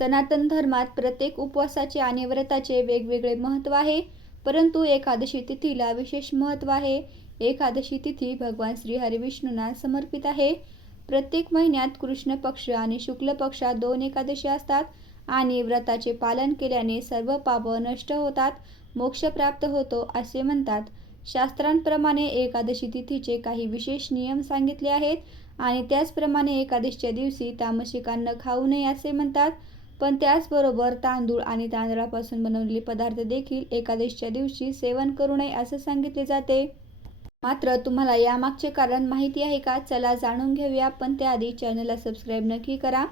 सनातन धर्मात प्रत्येक उपवासाचे आणि व्रताचे वेगवेगळे महत्त्व आहे. परंतु एकादशी तिथीला विशेष महत्त्व आहे. एकादशी तिथी भगवान श्री हरिविष्णूंना समर्पित आहे. प्रत्येक महिन्यात कृष्ण पक्ष आणि शुक्ल पक्षात दोन एकादशी असतात आणि व्रताचे पालन केल्याने सर्व पाप नष्ट होतात मोक्ष प्राप्त होतो असे म्हणतात. शास्त्रांप्रमाणे एकादशी तिथीचे काही विशेष नियम सांगितले आहेत आणि त्याचप्रमाणे एकादशीच्या दिवशी तामसिकांना खाऊ नये असे म्हणतात. पण त्याचबरोबर तांदूळ आणि तांदळापासून बनवलेले पदार्थ देखील एकादशीच्या दिवशी सेवन करू नये असं सांगितले जाते. मात्र तुम्हाला यामागचे कारण माहिती आहे का? चला जाणून घेऊया पण त्याआधी चॅनलला सबस्क्राईब नक्की करा.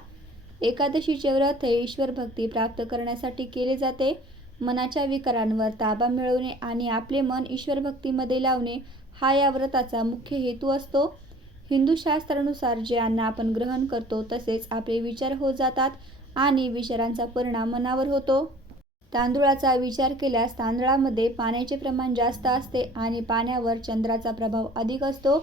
एकादशीचे व्रत हे ईश्वर भक्ती प्राप्त करण्यासाठी केले जाते. मनाच्या विकारांवर ताबा मिळवणे आणि आपले मन ईश्वर भक्तीमध्ये लावणे हा या व्रताचा मुख्य हेतू असतो. हिंदू शास्त्रानुसार जे अन्न आपण ग्रहण करतो तसेच आपले विचार होत जातात. आणि विचारांचा परिणाम मनावर होतो. तांदूळाचा विचार केल्यास तांदळामध्ये पाण्याचे प्रमाण जास्त असते आणि पाण्यावर चंद्राचा प्रभाव अधिक असतो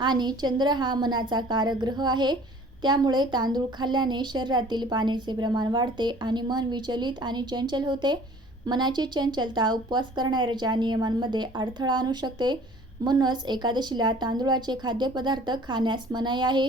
आणि चंद्र हा मनाचा कारग्रह आहे. त्यामुळे तांदूळ खाल्ल्याने शरीरातील पाण्याचे प्रमाण वाढते आणि मन विचलित आणि चंचल होते. मनाची चंचलता उपवास करणाऱ्याच्या नियमांमध्ये अडथळा आणू शकते. म्हणूनच एकादशीला तांदूळाचे खाद्यपदार्थ खाण्यास मनाई आहे.